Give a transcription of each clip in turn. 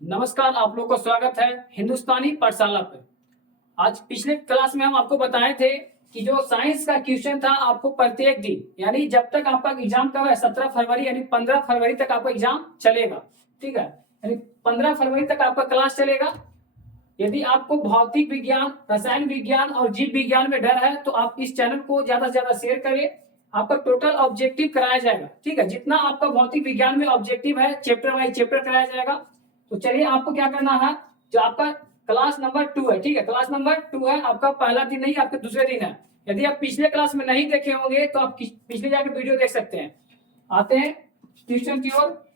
नमस्कार, आप लोग को स्वागत है हिंदुस्तानी पाठशाला पे। आज पिछले क्लास में हम आपको बताए थे कि जो साइंस का क्वेश्चन था आपको प्रत्येक दिन यानी जब तक आपका एग्जाम कब है 17 फरवरी यानी 15 फरवरी तक आपका एग्जाम चलेगा। ठीक है, यानी 15 फरवरी तक आपका क्लास चलेगा। यदि आपको भौतिक विज्ञान, रसायन विज्ञान और जीव विज्ञान में डर है तो आप इस चैनल को ज्यादा से ज्यादा शेयर करें। आपका टोटल ऑब्जेक्टिव कराया जाएगा। ठीक है, जितना आपका भौतिक विज्ञान में ऑब्जेक्टिव है चैप्टर वाइज चैप्टर कराया जाएगा। तो चलिए आपको क्या करना है, जो आपका क्लास नंबर 2 है, ठीक है, क्लास नंबर 2 है, आपका पहला दिन नहीं आपके दूसरे दिन है। यदि आप पिछले क्लास में नहीं देखे होंगे तो आप पिछले जाकर वीडियो देख सकते हैं। आते हैं क्वेश्चन की ओर।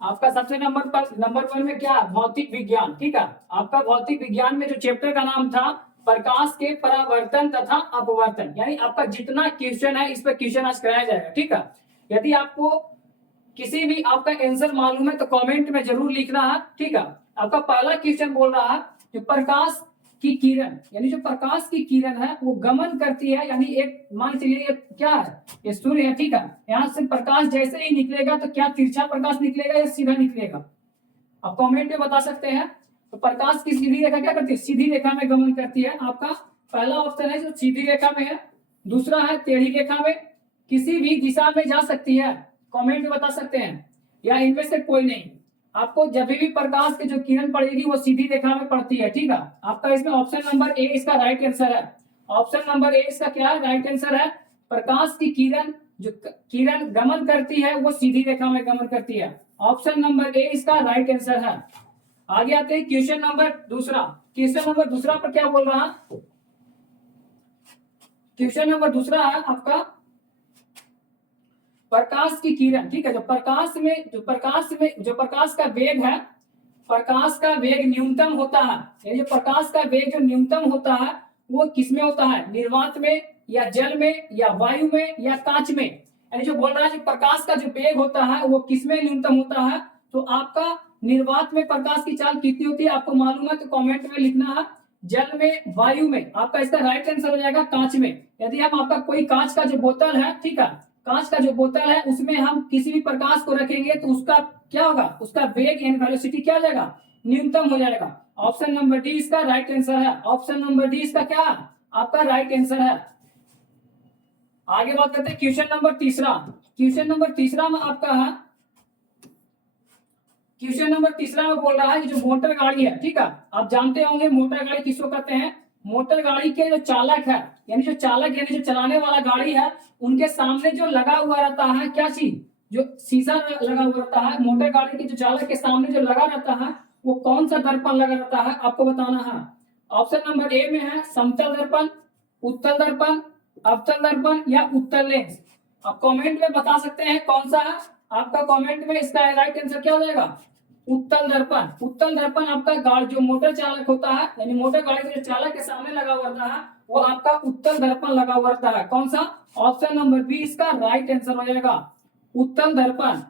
आपका सबसे नंबर 1 में क्या है? भौतिक विज्ञान। ठीक है, आपका भौतिक विज्ञान में जो चैप्टर का नाम था प्रकाश के परावर्तन तथा अपवर्तन, यानी आपका जितना क्वेश्चन है इस पर क्वेश्चन आज कराया जाएगा। ठीक है, यदि आपको किसी भी आपका आंसर मालूम है तो कमेंट में जरूर लिखना है। ठीक है, आपका पहला क्वेश्चन बोल रहा है कि प्रकाश की किरण, यानी जो प्रकाश की किरण है वो गमन करती है, यानी एक मान चलिए ये क्या है, ये सूर्य है। ठीक है, यहाँ से प्रकाश जैसे ही निकलेगा तो क्या तिरछा प्रकाश निकलेगा या सीधा निकलेगा? आप कमेंट में बता सकते हैं। तो प्रकाश की सीधी रेखा क्या करती है? सीधी रेखा में गमन करती है। आपका पहला ऑप्शन है जो सीधी रेखा में है। दूसरा है टेढ़ी रेखा में, किसी भी दिशा में जा सकती है। कमेंट में बता सकते हैं, या इनमें से कोई नहीं। आपको जब भी प्रकाश की जो किरण पड़ेगी वो सीधी रेखा में पड़ती है। ठीक है, आपका इसमें ऑप्शन नंबर ए इसका राइट आंसर है। ऑप्शन नंबर ए इसका क्या है? राइट आंसर है। प्रकाश की किरण जो किरण गमन करती है वो सीधी रेखा में गमन करती है। ऑप्शन नंबर ए इसका राइट आंसर है। आगे आते हैं क्वेश्चन नंबर दूसरा। क्वेश्चन नंबर दूसरा पर क्या बोल रहा है? क्वेश्चन नंबर दूसरा है आपका प्रकाश की किरण। ठीक है, जो प्रकाश का वेग है, प्रकाश का वेग न्यूनतम होता है, यानी जो प्रकाश का वेग जो न्यूनतम होता है वो किसमें होता है? निर्वात में या जल में या वायु में या कांच में? यानी जो बोल रहा है जो प्रकाश का जो वेग होता है वो किसमें न्यूनतम होता है? तो आपका निर्वात में प्रकाश की चाल कितनी होती है आपको मालूम है तो कमेंट में लिखना है। जल में, वायु में। आपका इसका राइट आंसर हो जाएगा कांच में। यदि हम आपका कोई कांच का जो बोतल है, ठीक है, कांच का जो बोतल है उसमें हम किसी भी प्रकाश को रखेंगे तो उसका क्या होगा? उसका वेग यानी वेलोसिटी क्या हो जाएगा? न्यूनतम हो जाएगा। ऑप्शन नंबर डी इसका राइट आंसर है। ऑप्शन नंबर डी इसका क्या है? आपका राइट आंसर है। आगे बात करते हैं क्वेश्चन नंबर तीसरा। क्वेश्चन नंबर तीसरा में आपका है, क्वेश्चन नंबर तीसरा में बोल रहा है कि जो मोटर गाड़ी है, ठीक है, आप जानते होंगे मोटर गाड़ी किसको कहते हैं? मोटर गाड़ी के जो चालक है, यानी जो चालक यानी जो चलाने वाला गाड़ी है, उनके सामने जो लगा हुआ रहता है क्या चीज? जो शीशा लगा हुआ रहता है मोटर गाड़ी के जो चालक के सामने जो लगा रहता है वो कौन सा दर्पण लगा रहता है आपको बताना है। ऑप्शन नंबर ए में है समतल दर्पण, उत्तल दर्पण, अवतल दर्पण या उत्तल लेंस। आप कमेंट में बता सकते हैं कौन सा है। आपका कमेंट में इसका राइट आंसर क्या हो जाएगा? उत्तल दर्पण। उत्तल दर्पण आपका गाड़ी जो मोटर चालक होता है, यानी मोटर गाड़ी के जो चालक के सामने लगा हुआ रहता है वो आपका उत्तल दर्पण लगा हुआ रहता है। कौन सा? ऑप्शन नंबर बी इसका राइट आंसर हो जाएगा, उत्तल दर्पण।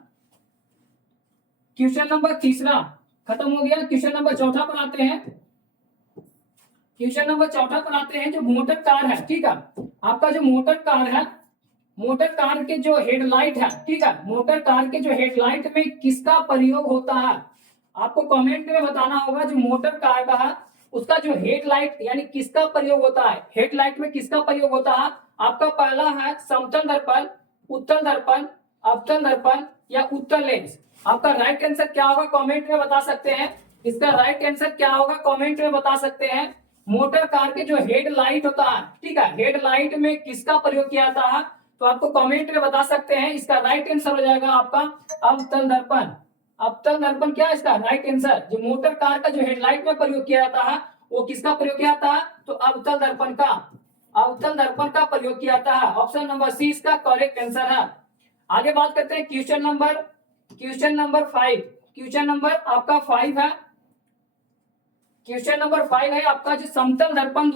क्वेश्चन नंबर तीसरा खत्म हो गया। क्वेश्चन नंबर चौथा पर आते हैं। क्वेश्चन नंबर चौथा पर आते हैं। जो मोटर कार है, ठीक है, आपका जो मोटर कार है, मोटर कार के जो हेडलाइट है, ठीक है, मोटर कार के जो हेडलाइट में किसका प्रयोग होता है? आपको कमेंट में बताना होगा। जो मोटर कार का है उसका जो हेडलाइट यानी किसका प्रयोग होता है? हेडलाइट में किसका प्रयोग होता है? आपका पहला है समतल दर्पण, उत्तल दर्पण, अवतल दर्पण या उत्तल लेंस। आपका राइट आंसर क्या होगा कमेंट में बता सकते हैं। इसका राइट आंसर क्या होगा कमेंट में बता सकते हैं। मोटर कार के जो हेडलाइट होता है, ठीक है, हेडलाइट में किसका प्रयोग किया जाता है? तो आपको कमेंट में बता सकते हैं। इसका राइट आंसर हो जाएगा आपका अवतल दर्पण। अवतल दर्पण क्या है इसका राइट आंसर? जो मोटर कार का जो हेडलाइट में प्रयोग किया जाता है वो किसका प्रयोग किया जाता है? तो अवतल दर्पण का, अवतल दर्पण का प्रयोग किया जाता है। ऑप्शन नंबर सी इसका करेक्ट आंसर है। आगे बात करते हैं क्वेश्चन नंबर 5। क्वेश्चन नंबर आपका 5 है। क्वेश्चन नंबर 5 है आपका जो समतल दर्पण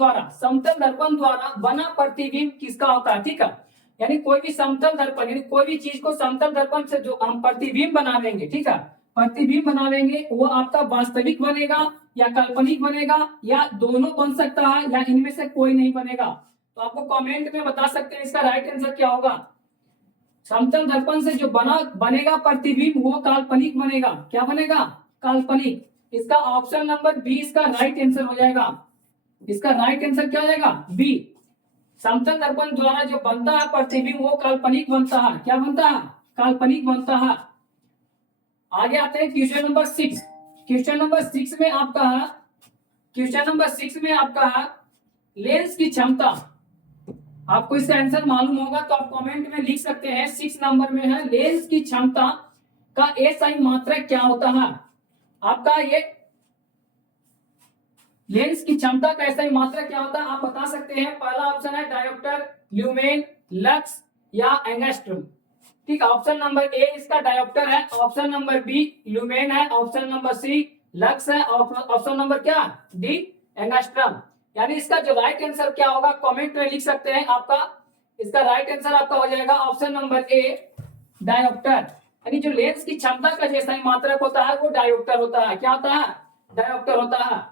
द्वारा बना प्रतिबिंब किसका होता है, ठीक है। यानी कोई भी समतल दर्पण, यानी कोई भी चीज को समतल दर्पण से जो हम प्रतिबिंब बनावेंगे, ठीक है, प्रतिबिंब बनावेंगे, वो आपका वास्तविक बनेगा या काल्पनिक बनेगा या दोनों बन सकता है या इनमें से कोई नहीं बनेगा। तो आपको कमेंट में बता सकते हैं इसका राइट आंसर क्या होगा। समतल दर्पण से जो बनेगा प्रतिबिंब वो काल्पनिक बनेगा। क्या बनेगा? काल्पनिक। इसका ऑप्शन नंबर बी इसका राइट आंसर हो जाएगा। इसका राइट आंसर क्या हो जाएगा? बी। समतल दर्पण द्वारा जो बनता है प्रतिबिंब वो काल्पनिक बनता है। क्या बनता है? काल्पनिक बनता है। आगे आते हैं क्वेश्चन नंबर 6। क्वेश्चन नंबर 6 में आपका है, क्वेश्चन नंबर 6 में आपका है लेंस की क्षमता। आपको इसका आंसर मालूम होगा तो आप कमेंट में लिख सकते हैं। 6 नंबर में है लेंस की क्षमता का एसआई मात्रक क्या होता है। आपका ये लेंस की क्षमता का एसआई मात्रक क्या होता है आप बता सकते हैं। पहला ऑप्शन है डायोप्टर, ल्यूमेन, लक्स या एंगस्ट्रॉम। ठीक है, ऑप्शन नंबर ए इसका डायोप्टर है, ऑप्शन नंबर बी ल्यूमेन है, ऑप्शन नंबर सी लक्स है, ऑप्शन नंबर क्या डी एंगस्ट्रॉम। यानी इसका जो राइट आंसर क्या होगा कमेंट में लिख सकते हैं। आपका इसका राइट आंसर आपका हो जाएगा ऑप्शन नंबर ए डायोप्टर। यानी जो लेंस की क्षमता का जैसा ही मात्रक होता है वो डायोप्टर होता है। क्या होता है? डायोप्टर होता है।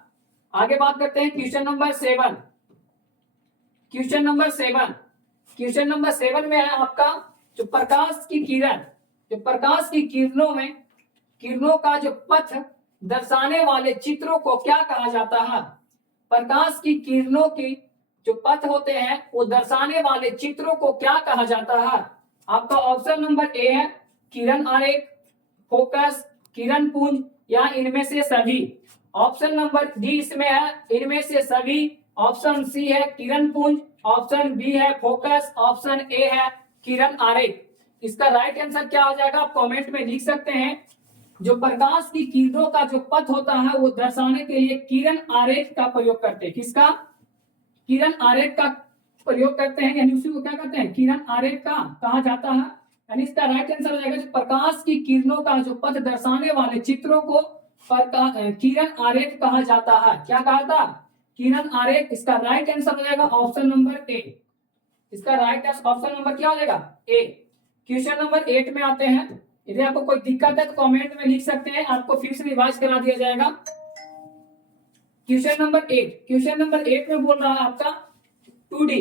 आगे बात करते हैं question number 7। Question number 7, question number 7 में है आपका जो प्रकाश की किरण, जो प्रकाश की किरणों में किरणों का जो पथ दर्शाने वाले चित्रों को क्या कहा जाता है। प्रकाश की किरणों की जो पथ होते हैं वो दर्शाने वाले चित्रों को क्या कहा जाता है। आपका ऑप्शन नंबर ए है किरण आरेख, फोकस, किरण पुंज या इनमें से सभी। ऑप्शन नंबर डी इसमें है इनमें से सभी, ऑप्शन सी है किरण पुंज, ऑप्शन बी है फोकस, ऑप्शन ए है किरण आरेख। इसका राइट आंसर क्या हो जाएगा आप कमेंट में लिख सकते हैं। जो प्रकाश की किरणों का जो पथ होता है वो दर्शाने के लिए किरण आरेख का प्रयोग करते हैं। किसका? किरण आरेख का प्रयोग करते हैं, यानी उसी को क्या कहते हैं? किरण आरेख का कहा जाता है। यानी इसका राइट आंसर हो जाएगा जो प्रकाश की किरणों का जो पथ दर्शाने वाले चित्रों को किरण आरेख कहा जाता है। क्या कहा था? किरण आरेख। इसका राइट आंसर हो जाएगा ऑप्शन नंबर ए। इसका राइट ऑप्शन नंबर क्या हो जाएगा? ए। क्वेश्चन नंबर 8 में आते हैं। यदि आपको कोई दिक्कत है तो कमेंट में लिख सकते हैं, आपको फिर से रिवाइज करा दिया जाएगा। क्वेश्चन नंबर 8, क्वेश्चन नंबर 8 में बोल रहा है आपका 2D।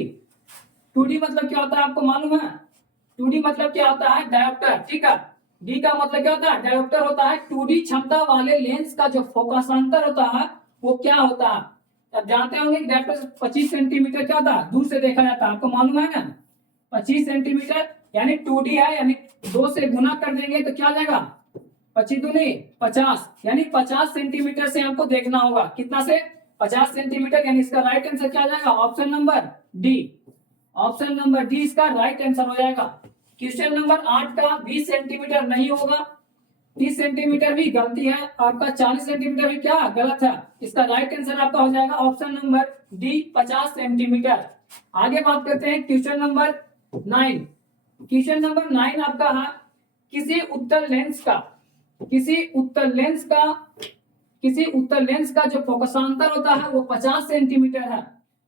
2D मतलब क्या होता है आपको मालूम है? 2D मतलब क्या होता है? डायोप्टर। ठीक है, डी का मतलब क्या होता है? डायोप्टर होता है। 2D क्षमता वाले लेंस का जो फोकसांतर होता है वो क्या होता है? आप जानते होंगे कि डायोप्टर 25 सेंटीमीटर क्या होता है दूर से देखा जाता है। आपको मालूम है ना 25 सेंटीमीटर, यानी 2D है, यानी 2 से गुना कर देंगे तो क्या आ जाएगा? 25 दूनी 50, यानी 50 सेंटीमीटर से आपको देखना होगा। कितना से? 50 सेंटीमीटर। यानी इसका राइट आंसर क्या आ जाएगा? Option number D. Option number D इसका राइट आंसर हो जाएगा। क्वेश्चन नंबर 8 का 20 सेंटीमीटर नहीं होगा, 30 सेंटीमीटर भी गलती है, आपका 40 सेंटीमीटर भी क्या गलत है। इसका राइट आंसर आपका हो जाएगा ऑप्शन नंबर डी 50 सेंटीमीटर। आगे बात करते हैं क्वेश्चन नंबर 9। क्वेश्चन नंबर 9 आपका है किसी उत्तल लेंस का जो फोकसांतर होता है वो 50 सेंटीमीटर है,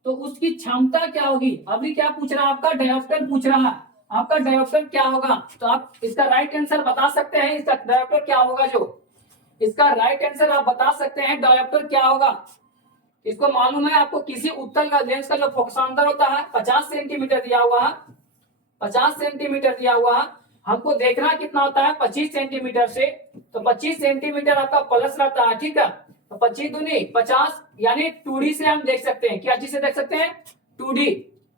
तो उसकी क्षमता क्या होगी। अभी क्या पूछ रहा है आपका? डायोप्टर पूछ रहा है। आपका डायोप्टर क्या होगा? तो आप इसका राइट आंसर बता सकते हैं। इसका डायोप्टर क्या होगा? जो इसका राइट आंसर आप बता सकते हैं डायोप्टर क्या होगा। इसको मालूम है आपको किसी उत्तल लेंस का जो फोकसांतर होता है 50 सेंटीमीटर दिया हुआ है, 50 सेंटीमीटर दिया हुआ है। हमको देखना कितना होता है 25 सेंटीमीटर से, तो 25 सेंटीमीटर आपका प्लस रहता है। ठीक है, तो 25 दूनी 50, यानी 2D से हम देख सकते हैं। क्या चीज से देख सकते हैं? 2D।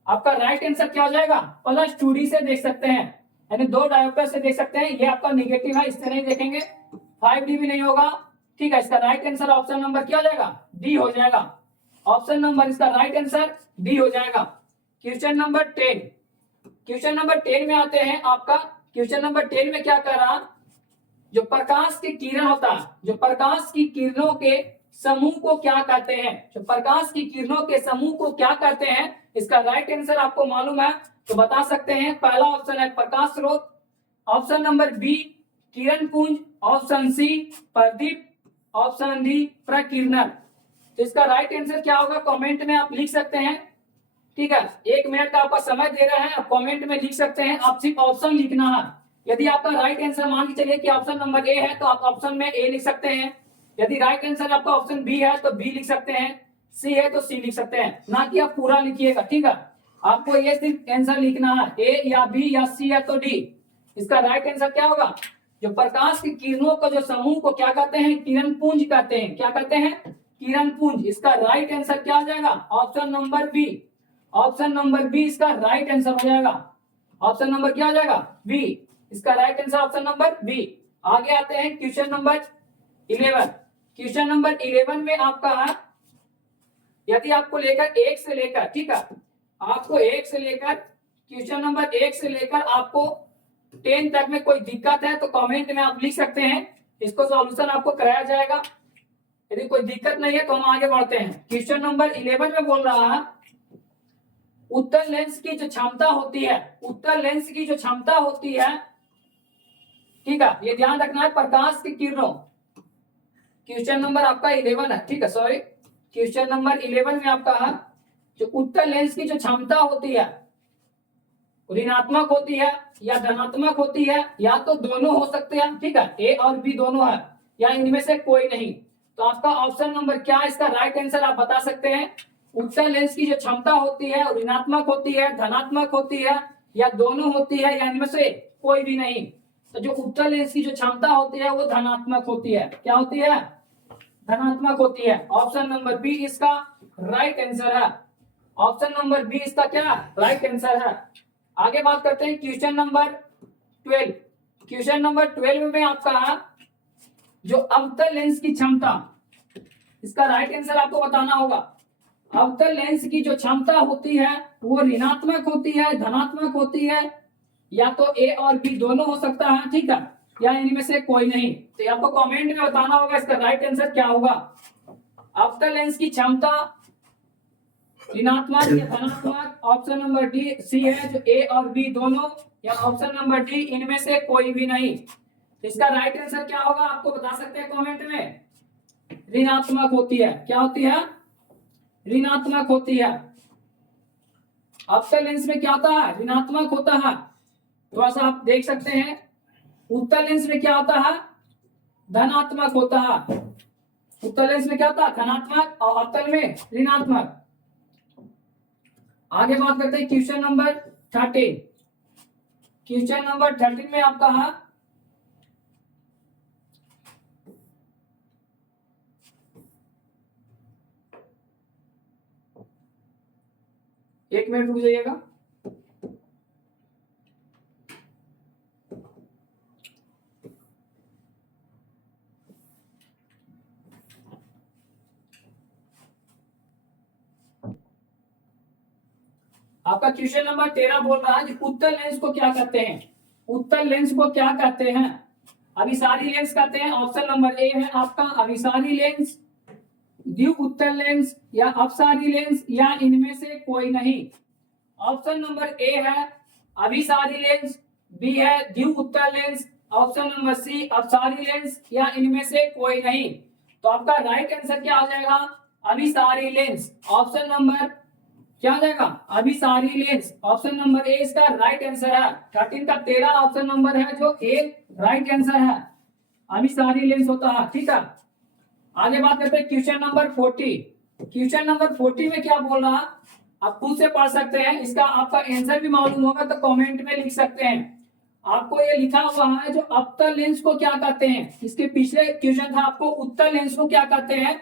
आपका राइट आंसर क्या हो जाएगा? प्लस 2D से देख सकते हैं, यानी 2 डायोप्टर से देख सकते हैं। ये आपका निगेटिव है, इससे नहीं देखेंगे। 5D भी नहीं होगा। ठीक है, इसका राइट आंसर ऑप्शन नंबर क्या हो जाएगा? डी हो जाएगा। ऑप्शन नंबर इसका राइट आंसर डी हो जाएगा। क्वेश्चन नंबर 10, क्वेश्चन नंबर 10 में आते हैं। आपका क्वेश्चन नंबर 10 में क्या कर रहा? जो प्रकाश की किरण होता है, जो प्रकाश की किरणों के समूह को क्या कहते हैं? जो प्रकाश की किरणों के समूह को क्या कहते हैं? इसका राइट आंसर आपको मालूम है तो बता सकते हैं। पहला ऑप्शन है प्रकाश स्रोत, ऑप्शन नंबर बी किरण पुंज, ऑप्शन सी प्रदीप, ऑप्शन डी प्रकीर्णन। तो इसका राइट आंसर क्या होगा कमेंट में आप लिख सकते हैं। ठीक है, 1 मिनट का आपका समय दे रहा है, आप कमेंट में लिख सकते हैं, आप सिर्फ ऑप्शन लिखना है। यदि आपका राइट आंसर मान के चलिए कि ऑप्शन नंबर ए है तो आप ऑप्शन में ए लिख सकते हैं। यदि राइट आंसर आपका ऑप्शन बी है तो बी लिख सकते हैं, सी है तो सी लिख सकते हैं, ना कि आप पूरा लिखिएगा। ठीक है, आपको ये सिर्फ आंसर लिखना है, ए या बी या सी या तो डी। इसका राइट आंसर क्या होगा, जो प्रकाश की किरणों का जो समूह को क्या कहते हैं, किरण पुंज कहते हैं। क्या कहते हैं, किरण पुंज। इसका राइट आंसर क्या हो जाएगा, option number B. Option number B इसका राइट आंसर हो जाएगा। ऑप्शन नंबर क्या हो जाएगा, बी। इसका right answer option number B. आगे आते हैं क्वेश्चन नंबर 11। क्वेश्चन नंबर 11 में आपका है, यदि आपको लेकर 1 से लेकर, ठीक है, आपको 1 से लेकर क्वेश्चन नंबर 1 से लेकर आपको 10 तक में कोई दिक्कत है तो कमेंट में आप लिख सकते हैं, इसको सॉल्यूशन आपको कराया जाएगा। यदि कोई दिक्कत नहीं है तो हम आगे बढ़ते हैं। क्वेश्चन नंबर 11 में बोल रहा है, उत्तल लेंस की जो क्षमता होती है, उत्तल लेंस की जो क्षमता होती है, ठीक है, ये ध्यान रखना है, प्रकाश की किरणों। क्वेश्चन नंबर आपका 11 है, ठीक है, सॉरी, क्वेश्चन नंबर 11 में आपका है, जो उत्तल लेंस की जो क्षमता होती है ऋणात्मक होती है या धनात्मक होती है, या तो दोनों हो सकते हैं। ठीक है, ए और बी दोनों है, या इनमें से कोई नहीं। तो आपका ऑप्शन नंबर क्या है, इसका राइट आंसर आप बता सकते हैं। उत्तल लेंस की जो क्षमता होती है ऋणात्मक होती है, धनात्मक होती है, या दोनों होती है, या इनमें से कोई भी नहीं। तो जो उत्तल लेंस की जो क्षमता होती है वो धनात्मक होती है। क्या होती है, धनात्मक होती है। ऑप्शन नंबर बी इसका राइट आंसर है। ऑप्शन नंबर बी इसका क्या राइट आंसर है। आगे बात करते हैं क्वेश्चन नंबर 12। क्वेश्चन नंबर 12 में आपका है, जो अवतल लेंस की क्षमता, इसका राइट आंसर आपको बताना होगा। अवतल लेंस की जो क्षमता होती है वो ऋणात्मक होती है, धनात्मक होती है, या तो ए और बी दोनों हो सकता है, ठीक है, या इनमें से कोई नहीं। तो आपको कमेंट में बताना होगा इसका राइट आंसर क्या होगा। अवतल लेंस की क्षमता ऋणात्मक या धनात्मक, ऑप्शन नंबर डी सी है, जो ए और बी दोनों, या ऑप्शन नंबर डी इनमें से कोई भी नहीं। तो इसका राइट आंसर क्या होगा आपको बता सकते हैं कमेंट में। ऋणात्मक होती है। क्या होती है, ऋणात्मक होती है। अवतल लेंस में क्या होता है, ऋणात्मक होता है। थोड़ा सा आप देख सकते हैं, उत्तल लेंस में क्या होता है, धनात्मक होता है। उत्तल लेंस में क्या होता है, धनात्मक, और अवतल में ऋणात्मक। आगे बात करते हैं क्वेश्चन नंबर 13। क्वेश्चन नंबर 13 में आपका है, एक मिनट रुक जाइएगा। आपका क्वेश्चन नंबर 13 बोल रहा है कि उत्तल लेंस को क्या कहते हैं। उत्तल लेंस को क्या कहते हैं, अभिसारी लेंस कहते हैं। ऑप्शन नंबर ए है आपका अभिसारी लेंस, द्विव उत्तल लेंस, या अपसारी लेंस, या इनमें से कोई नहीं। ऑप्शन नंबर ए है अभिसारी लेंस, बी है द्विव उत्तल लेंस, ऑप्शन नंबर सी अपसारी लेंस, या इनमें से कोई नहीं। तो आपका राइट आंसर क्या आ जाएगा, अभिसारी लेंस। ऑप्शन नंबर क्या आ जाएगा, अभिसारी लेंस। ऑप्शन नंबर ए इसका राइट आंसर है। 13 का 13 ऑप्शन नंबर है जो ए राइट आंसर है, अभिसारी लेंस होता है। ठीक है, आगे बात करते हैं क्वेश्चन नंबर 40। क्वेश्चन नंबर 40 में क्या बोल रहा है, आप खुद से पढ़ सकते हैं, इसका आपका आंसर भी मालूम होगा तो कमेंट में लिख सकते हैं। आपको ये लिखा हुआ है, जो अवतल लेंस को क्या कहते हैं। इसके पिछले क्वेश्चन था आपको उत्तल लेंस को क्या कहते हैं।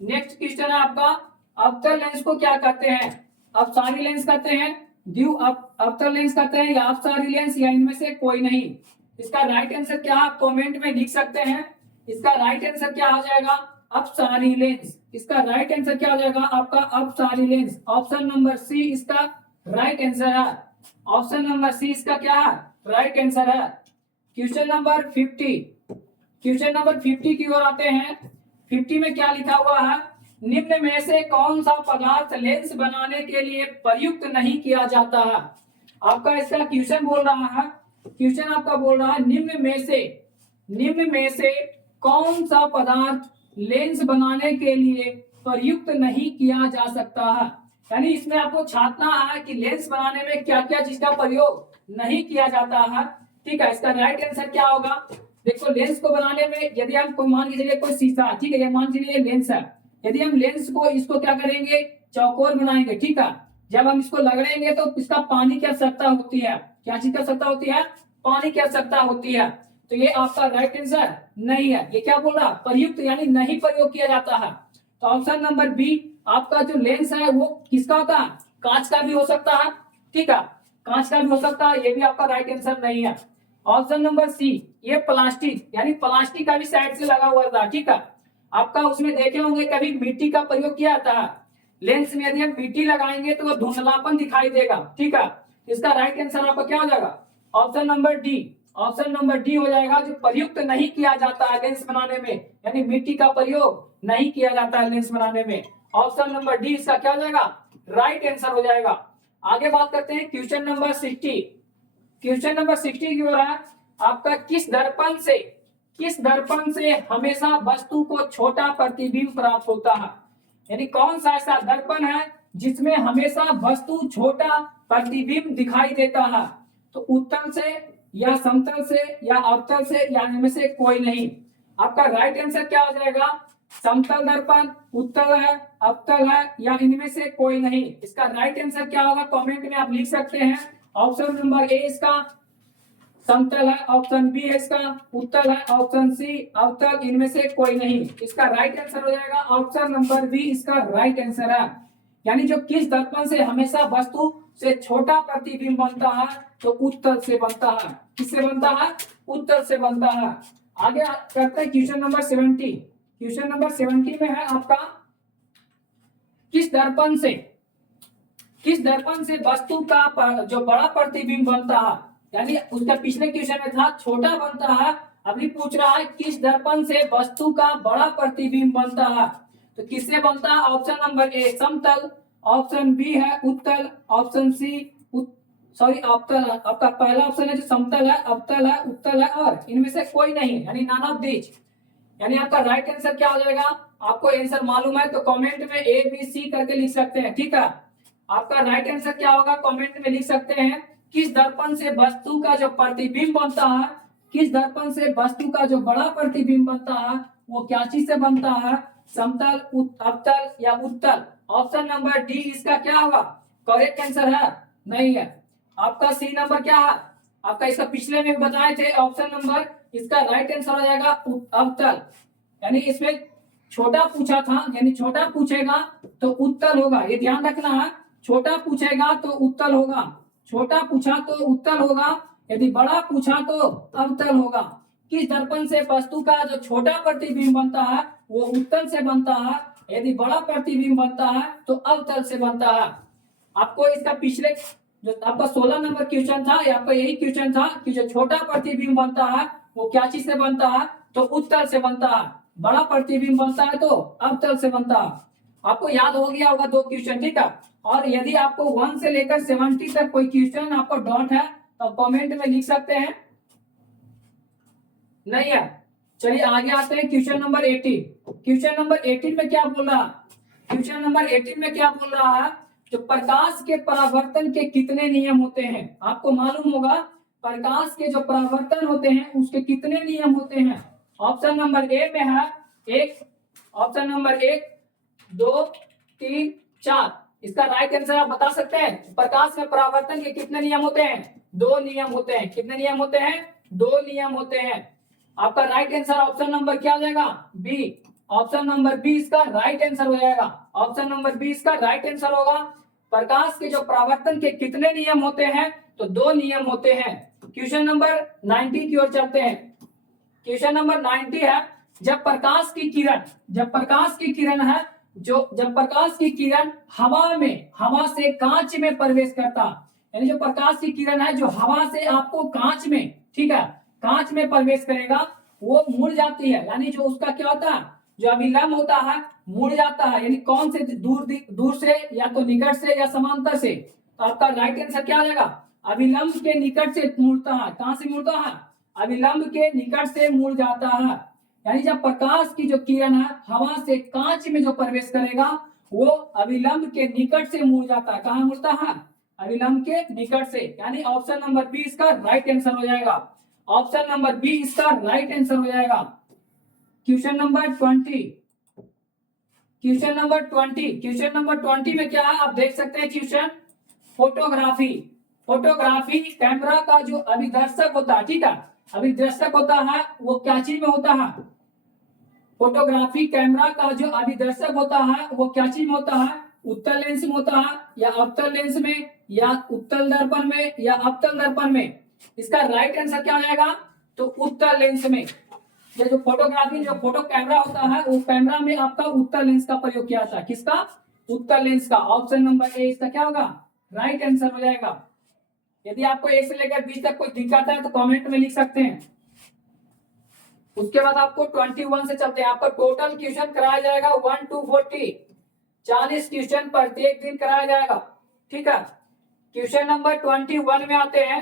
नेक्स्ट क्वेश्चन है आपका अवतल लेंस को क्या कहते हैं, अपसारी लेंस कहते हैं, द्विव अवतल लेंस कहते हैं, या अपसारी लेंस, या इनमें से कोई नहीं। इसका राइट आंसर क्या आप कमेंट में लिख सकते हैं। इसका राइट आंसर क्या आ जाएगा, अपसारी लेंस। इसका राइट आंसर क्या आ जाएगा आपका अपसारी लेंस। ऑप्शन नंबर सी इसका राइट आंसर है। ऑप्शन नंबर सी इसका क्या है, राइट आंसर है। Question number 50। क्वेश्चन नंबर 50 की ओर आते हैं। 50 में क्या लिखा हुआ है, निम्न में से कौन सा पदार्थ लेंस बनाने के लिए प्रयुक्त नहीं किया जाता है। आपका इसका क्वेश्चन बोल रहा है, क्वेश्चन आपका बोल रहा है निम्न में से कौन सा पदार्थ लेंस बनाने के लिए प्रयुक्त नहीं किया जा सकता है। यानी इसमें आपको छांटना है कि लेंस बनाने में क्या क्या चीज का प्रयोग नहीं किया जाता है। ठीक है, इसका राइट आंसर क्या होगा? देखो, लेंस को बनाने में यदि हम कोई मान के चलिए कोई शीशा, ठीक है, ये मान के चलिए लेंस है। यदि हम लेंस को इसको क्या करेंगे, चौकोर बनाएंगे, ठीक है, जब हम इसको लगड़ेंगे तो इसका पानी की आवश्यकता होती है। क्या चीज की आवश्यकता होती है? पानी की आवश्यकता होती है। तो ये आपका राइट आंसर नहीं है। ये क्या बोल रहा? प्रयुक्त यानी नहीं प्रयोग किया जाता है। तो ऑप्शन नंबर बी, आपका जो लेंस है वो किसका होता है? कांच का भी हो सकता है। ठीक है, कांच का भी हो सकता है, ये भी आपका राइट आंसर नहीं है। ऑप्शन नंबर सी, ये प्लास्टिक, यानी प्लास्टिक का भी साइड से लगा हुआ था। ठीक है, आपका उसमें देखे होंगे कभी मिट्टी का प्रयोग किया जाता है। लेंस में यदि हम मिट्टी लगाएंगे तो वो धुंधलापन दिखाई देगा। ठीक है, इसका राइट आंसर आपका क्या हो जाएगा? Option number D. Option number D हो जाएगा, जो प्रयुक्त नहीं किया जाता है लेंस बनाने में, यानी मिट्टी का प्रयोग नहीं किया जाता है लेंस बनाने में। ऑप्शन नंबर डी इसका क्या हो जाएगा? राइट आंसर हो जाएगा। आगे बात करते हैं क्वेश्चन नंबर 60। क्वेश्चन नंबर 60 की ओर है आपका, किस दर्पण से हमेशा वस्तु को छोटा प्रतिबिंब प्राप्त होता है? यानी कौन सा ऐसा दर्पण है जिसमें हमेशा वस्तु छोटा प्रतिबिंब दिखाई देता है? तो उत्तल से या समतल से या अवतल से या इनमें से कोई नहीं। आपका राइट आंसर क्या हो जाएगा? समतल दर्पण, उत्तल है, अवतल है या इनमें से कोई नहीं। इसका राइट आंसर क्या होगा कमेंट में आप लिख सकते हैं। ऑप्शन नंबर ए इसका समतल है, ऑप्शन बी है इसका उत्तल है, ऑप्शन सी अवतल, इनमें से कोई नहीं। इसका राइट आंसर हो जाएगा ऑप्शन नंबर बी, इसका राइट आंसर है। यानी जो किस दर्पण से हमेशा वस्तु से छोटा प्रतिबिंब बनता है, तो उत्तल से बनता है। किससे बनता है? उत्तल से बनता है। आगे करते हैं क्वेश्चन नंबर 70। क्वेश्चन नंबर 70 में है आपका, किस दर्पण से वस्तु का जो बड़ा प्रतिबिंब बनता है? यानी उसका पिछले क्वेश्चन में था छोटा बनता है, अभी पूछ रहा है किस दर्पण से वस्तु का बड़ा प्रतिबिंब बनता है? तो किससे बनता है? ऑप्शन नंबर ए समतल, ऑप्शन बी है उत्तल, ऑप्शन सी अवतल। आपका पहला ऑप्शन है जो समतल है, अवतल है, उत्तल है और इनमें से कोई नहीं, यानी नन ऑफ दीज। यानी आपका राइट आंसर क्या हो जाएगा? आपको आंसर मालूम है तो कमेंट में ए बी सी करके लिख सकते हैं। ठीक है, आपका राइट आंसर क्या होगा कमेंट में लिख सकते हैं। किस दर्पण से वस्तु का जो प्रतिबिंब बनता है, किस दर्पण से वस्तु का जो बड़ा प्रतिबिंब बनता है, वो क्या चीज से बनता है? समतल, अवतल या उत्तल। ऑप्शन नंबर डी इसका क्या होगा? करेक्ट आंसर है? नहीं है। आपका सी नंबर क्या है? आपका इसका पिछले में बताए थे ऑप्शन नंबर, इसका राइट आंसर हो जाएगा अवतल। यानी इसमें छोटा पूछा था, यानी छोटा पूछेगा तो उत्तल होगा, ये ध्यान रखना है। छोटा पूछेगा तो उत्तल होगा, छोटा पूछा तो उत्तल होगा, यदि बड़ा पूछा तो अवतल होगा। किस दर्पण से वस्तु का जो छोटा प्रतिबिंब बनता है वो उत्तल से बनता है, यदि बड़ा प्रतिबिंब बनता है तो अवतल से बनता है। आपको इसका पिछले जो आपका 16 नंबर क्वेश्चन था, आपका यही क्वेश्चन था कि जो छोटा प्रतिबिंब बनता है वो क्या चीज से बनता है? तो उत्तल से बनता है। बड़ा प्रतिबिंब बनता है तो अवतल से बनता है। आपको याद हो गया होगा 2 क्वेश्चन। ठीक है, और यदि आपको 1 से लेकर 70 तक कोई क्वेश्चन आपको डाउट है तो कमेंट में लिख सकते हैं। नहीं है, चलिए आगे आते हैं क्वेश्चन नंबर 18। क्वेश्चन नंबर 18 में क्या बोल रहा है? क्वेश्चन नंबर 18 में क्या बोल रहा है? जो प्रकाश के परावर्तन के कितने नियम होते हैं? आपको मालूम होगा प्रकाश के जो परावर्तन होते हैं उसके कितने नियम होते हैं? ऑप्शन नंबर ए में है 1, ऑप्शन नंबर 1, 2, 3, 4। इसका राइट आंसर आप बता सकते हैं। प्रकाश में परावर्तन के कितने नियम होते हैं? 2 नियम होते हैं। कितने नियम होते हैं? 2 नियम होते हैं। आपका राइट आंसर ऑप्शन नंबर क्या हो जाएगा? बी। ऑप्शन नंबर बी इसका राइट आंसर हो जाएगा। ऑप्शन नंबर बी इसका राइट आंसर होगा। प्रकाश के जो परावर्तन के कितने नियम होते हैं? तो 2 नियम होते हैं। क्वेश्चन नंबर 90 की ओर चलते हैं। क्वेश्चन नंबर 90 है, जब प्रकाश की किरण है, जब प्रकाश की किरण हवा से कांच में प्रवेश करता, यानी जो प्रकाश की किरण है जो हवा से आपको कांच में, ठीक है, कांच में प्रवेश करेगा वो मुड़ जाती है। यानी जो उसका क्या होता है, जो अभिलंब होता है मुड़ जाता है। यानी कौन से दूर से या तो निकट से या समांतर से? तो आपका राइट आंसर क्या आ जाएगा? अभिलंब के निकट से मुड़ता है। कहां से मुड़ता है? अभिलंब के निकट से मुड़ जाता है। यानी जब प्रकाश की जो किरण है हवा से कांच में जो प्रवेश करेगा वो अभिलंब के निकट से मुड़ जाता है। कहां मुड़ता है? अभिलंब के निकट से। यानी ऑप्शन नंबर बी इसका राइट आंसर हो जाएगा। ऑप्शन नंबर बी इसका राइट आंसर हो जाएगा। Question number 20, question number 20, question number 20 में क्या है आप देख सकते हैं क्वेश्चन, फोटोग्राफी। फोटोग्राफी कैमरा का जो अभिदर्शक होता है, ठीक है, अभिदर्शक होता है वो क्या चीज में होता है? फोटोग्राफी कैमरा का जो अभिदर्शक होता है वो क्या चीज में होता है? उत्तल लेंस में होता है या अवतल लेंस में या उत्तल दर्पण में या अवतल दर्पण में? इसका राइट आंसर क्या हो जाएगा? तो उत्तल लेंस में। ये जो फोटोग्राफी जो फोटो कैमरा होता है वो कैमरा में आपका उत्तल लेंस का प्रयोग किया जाता है। किसका? उत्तल लेंस का। ऑप्शन नंबर ए इसका क्या होगा? राइट आंसर हो जाएगा। यदि आपको 1 से लेकर 20 तक कोई दिक्कत है तो कमेंट में लिख सकते हैं। उसके बाद आपको 21 से चलते हैं। आपका टोटल क्वेश्चन कराया जाएगा 1 to 40, 40 क्वेश्चन प्रत्येक दिन कराया जाएगा, ठीक है। क्वेश्चन नंबर 21 में आते हैं।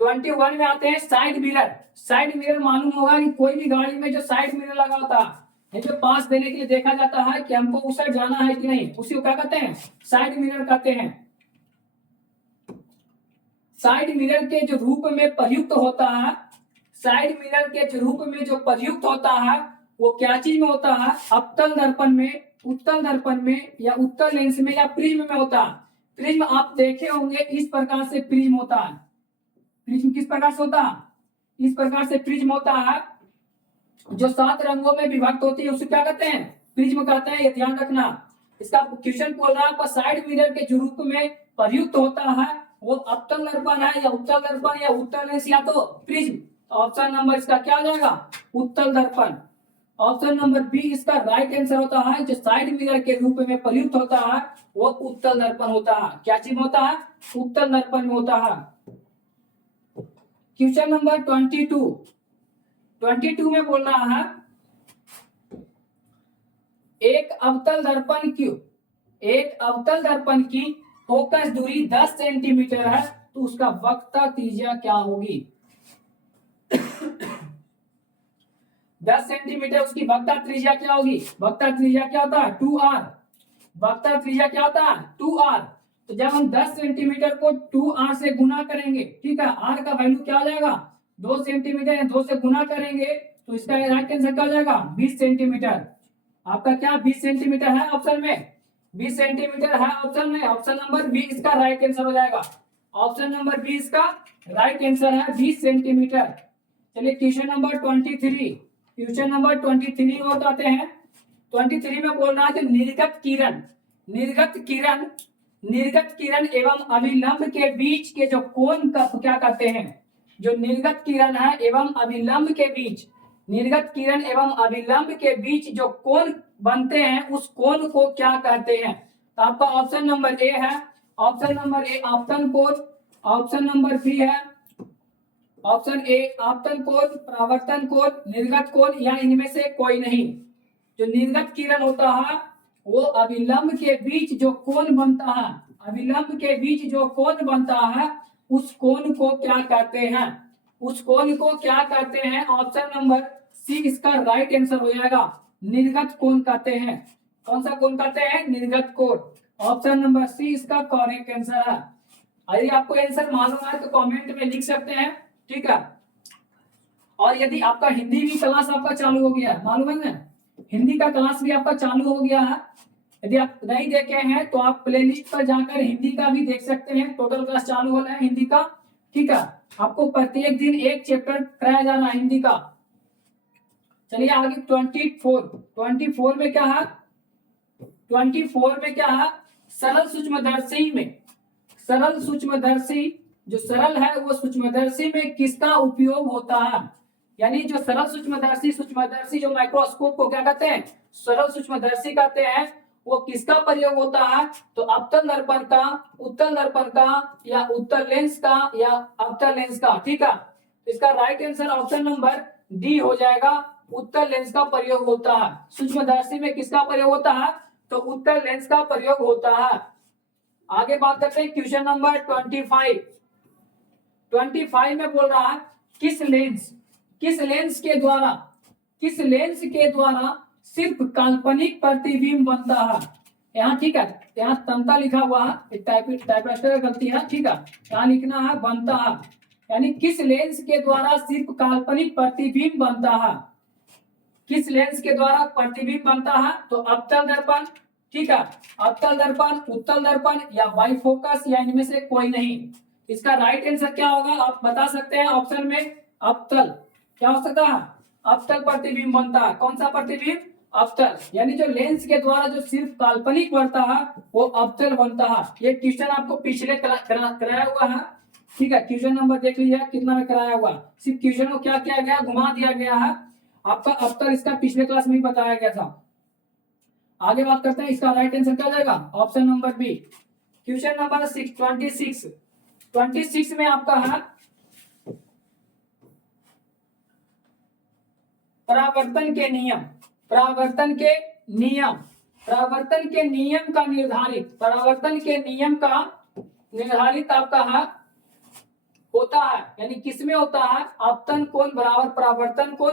21 में आते हैं साइड मिरर। साइड मिरर मालूम होगा कि कोई भी गाड़ी में जो साइड मिरर लगा होता है, जो पास देने के लिए देखा जाता है कि हमको उस साइड जाना है कि नहीं, उसी को क्या कहते हैं? साइड मिरर कहते हैं। साइड मिरर के जो रूप में प्रयुक्त होता है, साइड मिरर के जो रूप में जो प्रयुक्त होता है वो क्या चीज में होता है? अवतल दर्पण में, उत्तल दर्पण में या उत्तल लेंस में या प्रिज्म में होता है। प्रिज्म आप देखे होंगे इस प्रकार से प्रिज्म होता है। प्रिज्म किस प्रकार से होता है? इस प्रकार से प्रिज्म होता है। जो 7 रंगों में विभक्त होती है उसे क्या कहते हैं? प्रिज्म कहते हैं। ये ध्यान रखना। इसका क्वेश्चन बोल रहा है साइड मिरर के जो रूप में प्रयुक्त होता है वो अवतल दर्पण है या उत्तल दर्पण या उत्तल लेंस या तो प्रिज्म। ऑप्शन नंबर इसका क्या हो जाएगा? उत्तल दर्पण। ऑप्शन नंबर बी इसका राइट आंसर होता है। जो साइड मिरर के रूप में प्रयुक्त होता है वो उत्तल दर्पण होता है। क्या चीज होता है? उत्तल दर्पण में होता है। क्वेश्चन नंबर 22 में बोल रहा है एक अवतल दर्पण की फोकस दूरी 10 सेंटीमीटर है तो उसका वक्रता त्रिज्या क्या होगी? 10 सेंटीमीटर उसकी वक्रता त्रिज्या क्या होगी? वक्रता त्रिज्या क्या होता है? 2r। वक्रता त्रिज्या क्या होता है? 2r। तो जब हम 10 सेंटीमीटर को 2r से गुना करेंगे, ठीक है, r का वैल्यू क्या हो जाएगा? 2 सेंटीमीटर या 2 से गुना करेंगे तो इसका राइट आंसर क्या हो जाएगा? 20 सेंटीमीटर। आपका क्या 20 सेंटीमीटर है ऑप्शन में? 20 सेंटीमीटर है ऑप्शन में। ऑप्शन नंबर बी इसका राइट आंसर हो जाएगा। ऑप्शन नंबर बी इसका राइट आंसर है 20 सेंटीमीटर। चलिए क्वेश्चन नंबर 23, क्वेश्चन नंबर 23 और आते हैं। 23 में बोल रहा है कि निर्गत किरण एवं अभिलंब के बीच के जो कोण का क्या कहते हैं? जो निर्गत किरण है एवं अभिलंब के बीच, निर्गत किरण एवं अभिलंब के बीच जो कोण बनते हैं उस कोण को क्या कहते हैं? तो आपका ऑप्शन नंबर ए है। ऑप्शन नंबर ए आपतन कोण, ऑप्शन नंबर बी है ऑप्शन ए आपतन कोण, परावर्तन कोण, निर्गत कोण या इनमें से कोई नहीं। जो निर्गत किरण होता है वो अभिलंब के बीच जो कोण बनता है, अभिलंब के बीच जो कोण बनता है उस कोण को क्या कहते हैं? उस कोण को क्या कहते हैं? ऑप्शन नंबर सी इसका राइट आंसर हो जाएगा। निर्गत कोण कहते हैं। कौन सा कोण कहते हैं? निर्गत कोण। ऑप्शन नंबर सी इसका करेक्ट आंसर है। यदि आपको आंसर मालूम है तो कमेंट में लिख सकते हैं, ठीक है। और यदि आपका हिंदी भी क्लास आपका चालू हो गया है, मालूम है ना, हिंदी का क्लास भी आपका चालू हो गया है। यदि आप नहीं देखे हैं तो आप प्लेलिस्ट पर जाकर हिंदी का भी देख सकते हैं। टोटल क्लास चालू हो रहा है हिंदी का, ठीक है। आपको प्रत्येक दिन एक चैप्टर कराया जाना है हिंदी का। चलिए आगे 24 में क्या है? 24 में क्या है? सरल सूक्ष्मदर्शी में, सरल सूक्ष्मदर्शी जो सरल है वो सूक्ष्मदर्शी में किसका उपयोग होता है? यानी जो सरल सूक्ष्मदर्शी जो माइक्रोस्कोप को क्या कहते हैं? सरल सूक्ष्मदर्शी कहते हैं। वो किसका प्रयोग होता है? तो अवतल दर्पण का, उत्तल दर्पण का या उत्तल लेंस का या अवतल लेंस का, ठीक है। इसका right answer option number D हो जाएगा। उत्तल लेंस का प्रयोग होता है। सूक्ष्मदर्शी में किसका प्रयोग होता है? तो उत्तल लेंस का प्रयोग होता है। आगे बात करते हैं क्वेश्चन नंबर 25 में बोल रहा है किस लेंस के द्वारा सिर्फ काल्पनिक प्रतिबिंब बनता है। यहाँ ठीक है, यहाँ तंता लिखा हुआ है, टाइपराइटर का गलती है, ठीक है, यहाँ लिखना है बनता है, यानी किस लेंस के द्वारा सिर्फ काल्पनिक प्रतिबिंब बनता है। किस लेंस के द्वारा प्रतिबिंब बनता है, तो अवतल दर्पण, ठीक है, अवतल दर्पण, उत्तल दर्पण या बाइफोकस या इनमें से कोई नहीं। इसका राइट आंसर क्या होगा आप बता सकते हैं ऑप्शन में, अवतल। क्या हो सकता है, अवतल प्रतिबिंब बनता है। कौन सा प्रतिबिंब, अवतल, यानी जो लेंस के द्वारा जो सिर्फ काल्पनिक बनता है वो अवतल बनता है। ये क्वेश्चन आपको पिछले कराया हुआ है, ठीक है, क्वेश्चन नंबर देख लीजिए कितना में कराया हुआ। सिर्फ क्वेश्चन को क्या किया गया, घुमा दिया गया है आपका अवतल, इसका पिछले क्लास में बताया गया था। आगे बात करते हैं, इसका राइट आंसर क्या जाएगा, option number B. Question number 26 में आपका है परावर्तन के नियम। परावर्तन के नियम का निर्धारित आपका है होता है, यानी किसमें होता है, आपतन कोण बराबर परावर्तन कोण,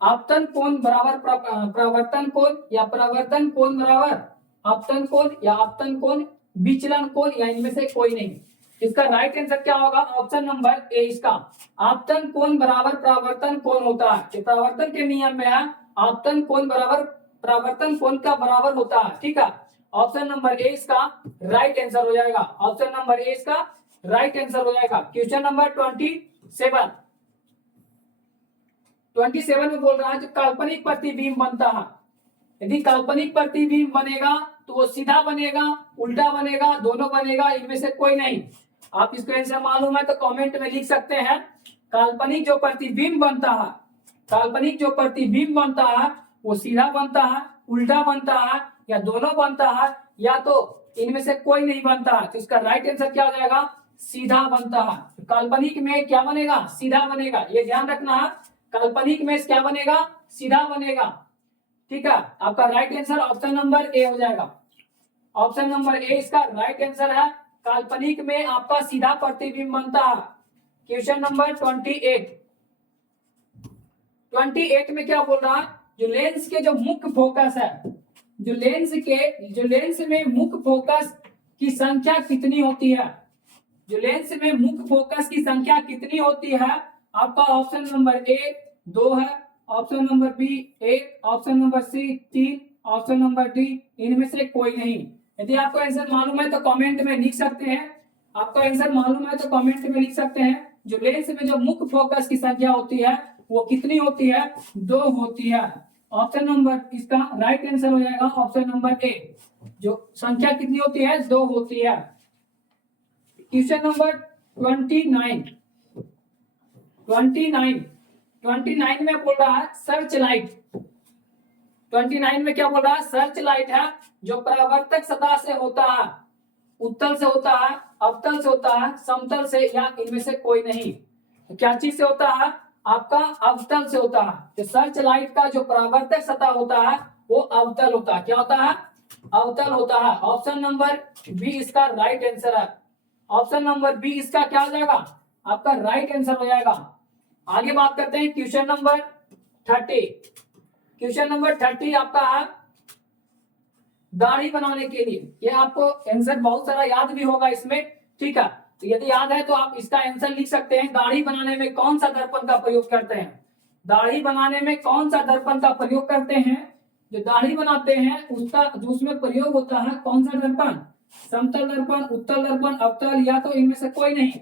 आपतन कोण बराबर परावर्तन कोण, या परावर्तन कोण बराबर आपतन कोण, या आपतन कोण विचलन कोण, या इनमें से कोई नहीं। इसका राइट आंसर क्या होगा, ऑप्शन नंबर ए। इसका आपतन कोण बराबर परावर्तन कोण होता है। परावर्तन के नियम में है आपतन कोण बराबर परावर्तन कोण का बराबर होता है, ठीक है। ऑप्शन नंबर ए इसका राइट आंसर हो जाएगा, ऑप्शन नंबर ए इसका राइट आंसर हो जाएगा। क्वेश्चन नंबर 27 में बोल रहा है जो काल्पनिक प्रतिबिंब बनता है, यदि काल्पनिक प्रतिबिंब बनेगा तो वो सीधा बनेगा, उल्टा बनेगा, दोनों बनेगा, इनमें से कोई नहीं। आप इसको आंसर मालूम है तो कमेंट में लिख सकते हैं। काल्पनिक जो प्रतिबिंब बनता है वो सीधा बनता है, उल्टा बनता है, या दोनों बनता है, या तो इनमें से कोई नहीं बनता है। तो इसका राइट आंसर क्या हो जाएगा, सीधा बनता है। काल्पनिक में क्या बनेगा, सीधा बनेगा, ये ध्यान रखना है। काल्पनिक में क्या बनेगा, सीधा बनेगा, ठीक है। आपका राइट आंसर ऑप्शन नंबर ए हो जाएगा, ऑप्शन नंबर ए इसका राइट आंसर है। काल्पनिक में आपका सीधा प्रतिबिंब बनता है। क्वेश्चन नंबर 28 में क्या बोल रहा है, जो लेंस के जो मुख्य फोकस है, जो लेंस में मुख्य फोकस की संख्या कितनी होती है, जो लेंस में मुख्य फोकस की संख्या कितनी होती है। आपका ऑप्शन नंबर ए 2 है, option number B 1, option number C 3, option number D इनमें से कोई नहीं। यदि आपको आंसर मालूम है तो कमेंट में लिख सकते हैं, आपका आंसर मालूम है तो कमेंट में लिख सकते हैं। जो लेंस में जो मुख्य फोकस की संख्या होती है वो कितनी होती है, 2 होती है। ऑप्शन नंबर इसका राइट आंसर हो जाएगा ऑप्शन नंबर ए, जो संख्या कितनी होती है, 2 होती है। क्वेश्चन नंबर 29 में बोल रहा है सर्च लाइट। 29 में क्या बोल रहा है, सर्च लाइट है जो परावर्तक सतह से होता है, उत्तल से होता है, अवतल से होता है, समतल से, या इनमें से कोई नहीं। तो क्या चीज से होता है, आपका अवतल से होता है। तो सर्च लाइट का जो परावर्तक सतह होता है वो अवतल होता है। क्या होता है, अवतल होता है। ऑप्शन नंबर बी इसका राइट आंसर है, ऑप्शन नंबर बी इसका क्या हो जाएगा, आपका राइट आंसर हो जाएगा। आगे बात करते हैं क्वेश्चन नंबर 30 आपका है दाढ़ी बनाने के लिए। ये आपको आंसर बहुत सारा याद भी होगा इसमें, ठीक है। तो यदि याद है तो आप इसका आंसर लिख सकते हैं। दाढ़ी बनाने में कौन सा दर्पण का प्रयोग करते हैं, दाढ़ी बनाने में कौन सा दर्पण का प्रयोग करते हैं। जो दाढ़ी बनाते हैं उसका जो उसमें प्रयोग होता है कौन सा दर्पण, समतल दर्पण, उत्तल दर्पण, अवतल, या तो इनमें से कोई नहीं।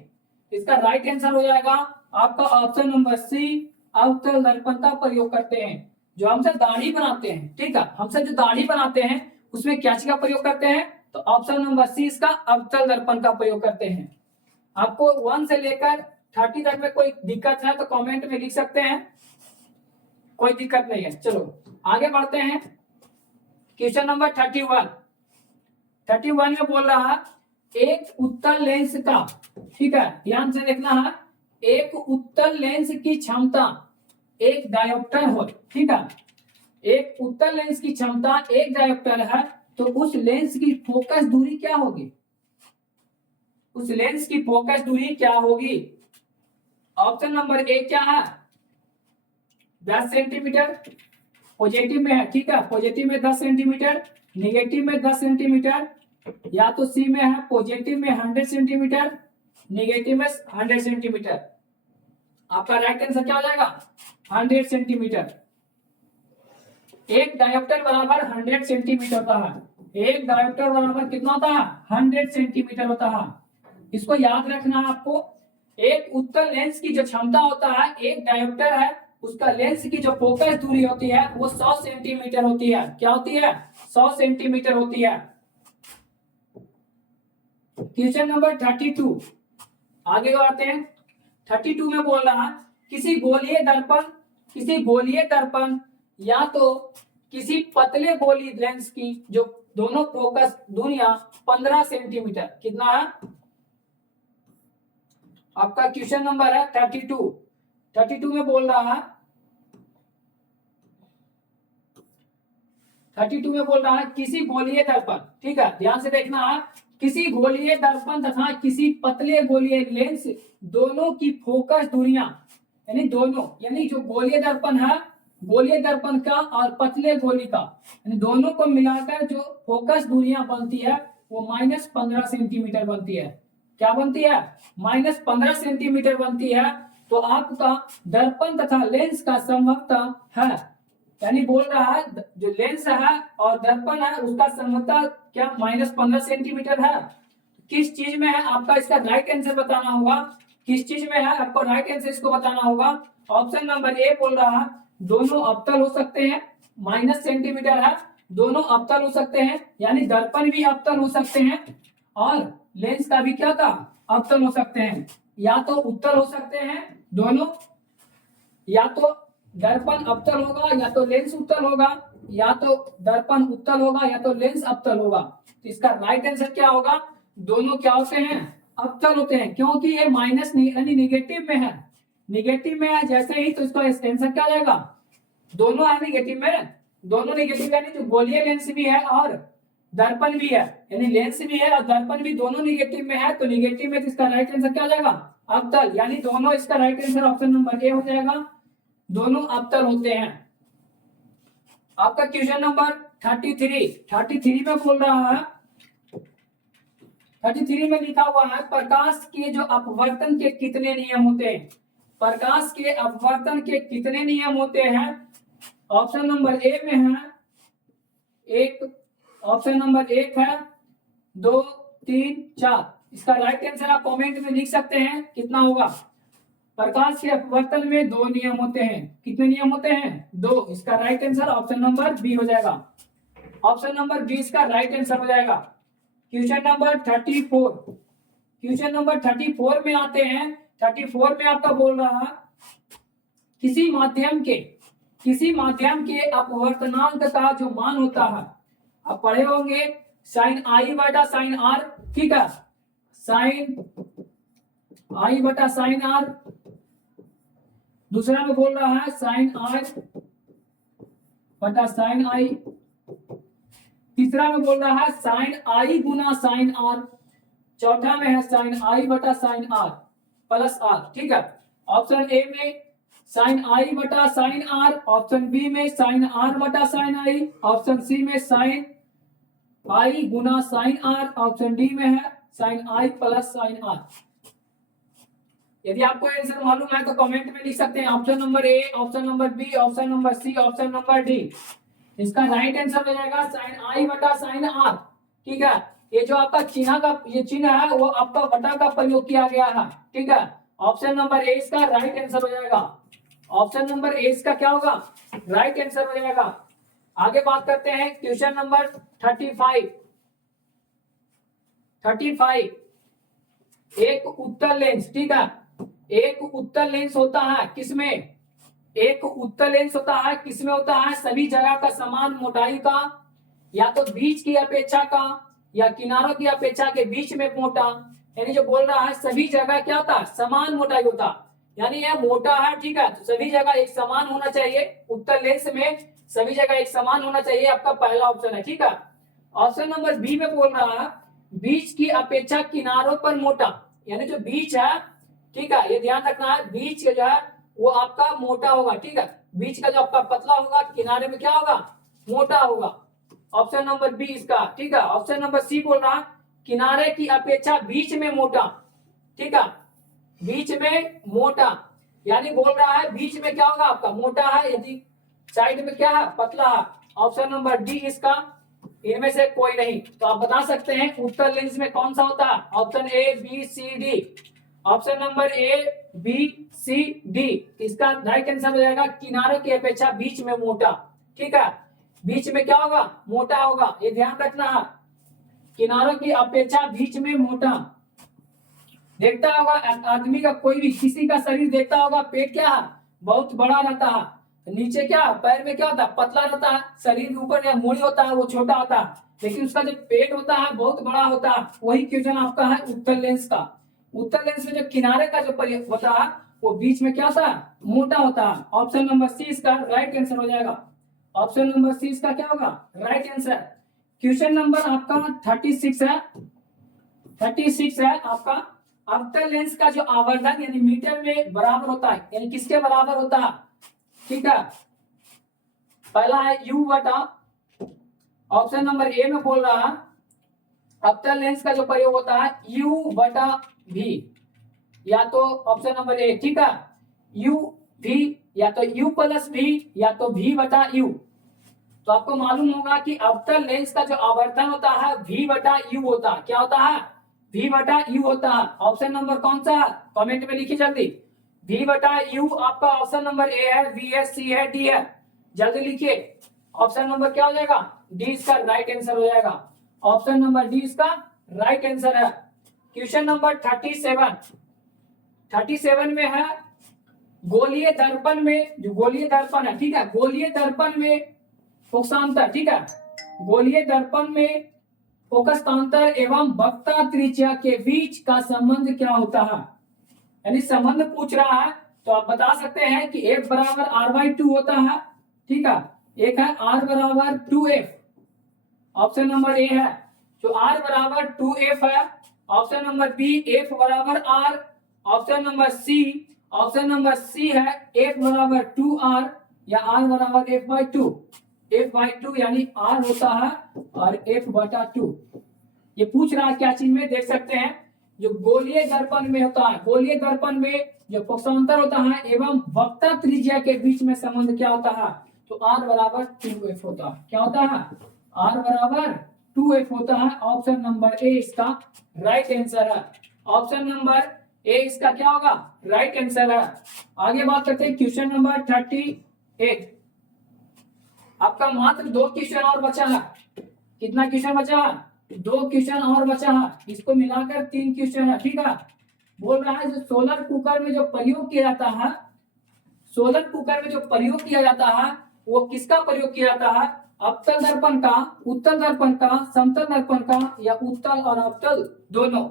इसका राइट आंसर हो जाएगा आपका ऑप्शन नंबर सी, अवतल दर्पण का प्रयोग करते हैं। जो हमसे दाढ़ी बनाते हैं, ठीक है, हमसे जो दाढ़ी बनाते हैं उसमें क्या चीज का प्रयोग करते हैं, तो ऑप्शन नंबर सी इसका अवतल दर्पण का प्रयोग करते हैं। आपको 1 से लेकर 30 तक में कोई दिक्कत है तो कमेंट में लिख सकते हैं, कोई दिक्कत नहीं है। चलो आगे बढ़ते हैं। क्वेश्चन नंबर 31 में बोल रहा है एक उत्तल लेंस का, ठीक है, ध्यान से देखना है, एक उत्तल लेंस की क्षमता एक डायोप्टर हो, ठीक है, एक उत्तल लेंस की क्षमता 1 डायोप्टर है, तो उस लेंस की फोकस दूरी क्या होगी, उस लेंस की फोकस दूरी क्या होगी। ऑप्शन नंबर ए क्या है, 10 सेंटीमीटर पॉजिटिव में है, ठीक है, पॉजिटिव में 10 सेंटीमीटर, निगेटिव में 10 सेंटीमीटर, या तो सी में है पॉजिटिव में 100 सेंटीमीटर, निगेटिव में 100 सेंटीमीटर। आपका राइट आंसर क्या हो जाएगा? 100 सेंटीमीटर। एक डायोप्टर बराबर 100 सेंटीमीटर होता है। एक डायोप्टर बराबर कितना होता है? 100 सेंटीमीटर होता है। इसको याद रखना है आपको। एक उत्तल लेंस की जो क्षमता होता है, एक डायोप्टर है उसका लेंस की जो फोकस दूरी होती है वो 100 सेंटीमीटर होती है। क्या होती है? 100 सेंटीमीटर होती है। क्वेश्चन नंबर 32 आगे बढ़ते हैं। 32 में बोल रहा है किसी गोलीय दर्पण या तो किसी पतले गोली लेंस की जो दोनों फोकस दूरियां 15 सेंटीमीटर, कितना है आपका? क्वेश्चन नंबर है 32 में बोल रहा है 32 में बोल रहा है किसी गोलीय दर्पण, ठीक है, ध्यान से देखना है, किसी गोलीय दर्पण तथा किसी पतले गोलीय लेंस दोनों की फोकस दूरियां, यानी दोनों, यानी जो गोलीय दर्पण है, गोलीय दर्पण का और पतले गोली का, यानी दोनों को मिलाकर जो फोकस दूरियां बनती है वो -15 सेंटीमीटर बनती है। क्या बनती है? -15 सेंटीमीटर बनती है। तो आपका दर्पण तथा लेंस का समवकता है, यानी बोल रहा है जो लेंस है और दर्पण है उसका समवकता क्या -15 सेंटीमीटर है। किस चीज में है आपका? इसका राइट आंसर बताना होगा। किस चीज में है आपको राइट आंसर इसको बताना होगा। ऑप्शन नंबर ए बोल रहा है दोनों अवतल हो सकते हैं, माइनस सेंटीमीटर है, दोनों अवतल हो सकते हैं, यानी दर्पण भी अवतल हो सकते हैं और लेंस का भी क्या था? अवतल हो सकते हैं। या तो उत्तल हो सकते हैं दोनों, या तो दर्पण अवतल होगा या तो लेंस उत्तल होगा, या तो दर्पण उत्तल होगा या तो लेंस अवतल होगा। तो इसका राइट आंसर क्या होगा? दोनों क्या होते हैं? अवतल होते हैं, क्योंकि ये माइनस यानी निगेटिव में है। निगेटिव में है जैसे ही तो इसका आंसर क्या जाएगा? दोनों है निगेटिव में, दोनों निगेटिव, यानी जो गोलीय लेंस भी है और दर्पण भी है, यानी लेंस भी है और दर्पण भी दोनों निगेटिव में है, तो निगेटिव में तो इसका राइट आंसर क्या हो जाएगा? अवतल, यानी दोनों, इसका राइट आंसर ऑप्शन नंबर ए हो जाएगा, दोनों अवतल होते हैं। आपका क्वेश्चन नंबर 33 में बोल रहा है 33 में लिखा हुआ है प्रकाश के जो अपवर्तन के कितने नियम होते हैं? प्रकाश के अपवर्तन के कितने नियम होते हैं? ऑप्शन नंबर ए में है एक, ऑप्शन नंबर 1 है 2 3 4। इसका राइट आंसर आप कमेंट में लिख सकते हैं, कितना होगा? प्रकाश के अपवर्तन में 2 नियम होते हैं। कितने नियम होते हैं? 2। इसका right answer option number B हो जाएगा। ऑप्शन नंबर बी इसका राइट आंसर हो जाएगा। क्वेश्चन नंबर 34, क्वेश्चन नंबर 34 में आते हैं। 34 में आपका बोल रहा है किसी माध्यम के अपवर्तनांक का जो मान होता है, आप पढ़े होंगे साइन आई बटा साइन आर, ठीक है, साइन आई बटा साइन आर। दूसरा में बोल रहा है साइन आर बटा साइन आई। तीसरा में बोल रहा है साइन आई गुना साइन आर। चौथा में है साइन आई बटा साइन आर प्लस आर, ठीक है। ऑप्शन ए में साइन आई बटा साइन आर, ऑप्शन बी में साइन आर बटा साइन आई, ऑप्शन सी में साइन आई गुना साइन आर, ऑप्शन डी में है sine I plus sine R. यदि आपको आंसर मालूम है तो कमेंट में लिख सकते हैं option number A, option number B, option number C, option number D. इसका राइट आंसर हो जाएगा साइन आई बटा साइन आर, ठीक है। ये जो आपका चिन्ह का ये चिन्ह है वो आपका बटा का प्रयोग किया गया है, ठीक है। ऑप्शन नंबर ए इसका राइट आंसर हो जाएगा। ऑप्शन नंबर ए इसका क्या होगा? राइट आंसर हो जाएगा। आगे बात करते हैं क्वेश्चन नंबर 35। एक उत्तल लेंस, ठीक है, एक उत्तल लेंस होता है किसमें? एक उत्तल लेंस होता है किसमें होता है? सभी जगह का समान मोटाई का, या तो बीच की अपेक्षा का या किनारों की अपेक्षा के बीच में मोटा, यानी जो बोल रहा है सभी जगह क्या होता है? समान मोटाई होता, यानी यह मोटा है, ठीक है, तो सभी जगह एक समान होना चाहिए। उत्तल लेंस में सभी जगह एक समान होना चाहिए, आपका पहला ऑप्शन है, ठीक है। ऑप्शन नंबर बी में बोल रहा है बीच की अपेक्षा किनारों पर मोटा, यानी जो बीच है, ठीक है, ये ध्यान रखना है, बीच जो है वो आपका मोटा होगा, ठीक है। बीच का जो आपका पतला होगा, किनारे में क्या होगा, मोटा होगा। ऑप्शन नंबर बी इसका, ठीक है। ऑप्शन नंबर सी बोल रहा है किनारे की अपेक्षा बीच में मोटा, ठीक है, बीच में मोटा, यानी बोल रहा है बीच में क्या होगा आपका, मोटा है, यदि साइड में क्या है, पतला है। ऑप्शन नंबर डी इसका, इनमें से कोई नहीं। तो आप बता सकते हैं उत्तल लेंस में कौन सा होता है, option A B C D. Option number A B C D इसका राइट आंसर हो जाएगा किनारों की अपेक्षा बीच में मोटा, ठीक है। बीच में क्या होगा, मोटा होगा, ये ध्यान रखना है, किनारों की अपेक्षा बीच में मोटा। देखता होगा आदमी का, कोई भी किसी का शरीर देखता होगा, पेट क्या है, बहुत बड़ा रहता है, नीचे क्या पैर में क्या होता है, पतला रहता है, शरीर के ऊपर या मूड़ी होता है वो छोटा होता है, लेकिन उसका जो पेट होता है बहुत बड़ा होता है। वही क्वेश्चन आपका है उत्तल लेंस का। उत्तल लेंस में जो किनारे का जो होता है वो बीच में क्या होता है, मोटा होता है। ऑप्शन नंबर सी इसका राइट आंसर हो जाएगा। ऑप्शन नंबर सी इसका क्या होगा, राइट आंसर। क्वेश्चन नंबर आपका 36 है, 36 है आपका। अवतल लेंस का जो आवर्धन यानी मीटर में बराबर होता है, यानी किसके बराबर होता है, ठीक है। पहला है u बटा, ऑप्शन नंबर ए में बोल रहा है अवतल लेंस का जो प्रयोग होता है u बटा v, या तो ऑप्शन नंबर ए, ठीक है, u v, या तो u प्लस v, या तो v बटा u। तो आपको मालूम होगा कि अवतल लेंस का जो आवर्धन होता है v बटा u होता है, क्या होता है, v बटा u होता है। ऑप्शन नंबर कौन सा है, कमेंट में लिखिए जल्दी। v बटा u आपका ऑप्शन नंबर ए है, v है, सी है, डी है, जल्दी लिखिए। ऑप्शन नंबर क्या हो जाएगा, डी इसका राइट आंसर हो जाएगा। ऑप्शन नंबर डी इसका राइट आंसर है। क्वेश्चन नंबर 37, 37 में है गोलीय दर्पण में, जो गोलीय दर्पण है, ठीक है, गोलीय दर्पण में फोकसांतर, ठीक है, गोलीय दर्पण में फोकसांतर एवं वक्ता त्रिज्या के बीच का संबंध क्या होता है, यानी संबंध पूछ रहा है। तो आप बता सकते हैं कि F बराबर R/2 होता है, ठीक है, एक है R बराबर 2F, ऑप्शन नंबर ए है जो R बराबर 2F है। ऑप्शन नंबर बी F बराबर R, option number C, option number C है F बराबर 2R या R बराबर F/2, F/2 यानी R होता है और F बटा 2। ये पूछ रहा है क्या चीज में, देख सकते हैं जो गोलीय दर्पण में होता है, गोलीय दर्पण में जो फोकसांतर होता है एवं वक्ता त्रिज्या के बीच में संबंध क्या होता है, तो R बराबर 2F होता है, क्या होता है, R बराबर 2F होता है। ऑप्शन नंबर ए इसका राइट आंसर है। ऑप्शन नंबर ए इसका क्या होगा, राइट आंसर है। आगे बात करते हैं क्वेश्चन नंबर 38। आपका मात्र 2 क्वेश्चन और बचा है, कितना क्वेश्चन बचा है, 2 क्वेश्चन और बचा है, इसको मिलाकर 3 क्वेश्चन है, ठीक है। बोल रहा है जो सोलर कुकर में जो प्रयोग किया जाता है, सोलर कुकर में जो प्रयोग किया जाता है वो किसका प्रयोग किया जाता है, अवतल दर्पण का, उत्तल दर्पण का, समतल दर्पण का, या उत्तल और अवतल दोनों।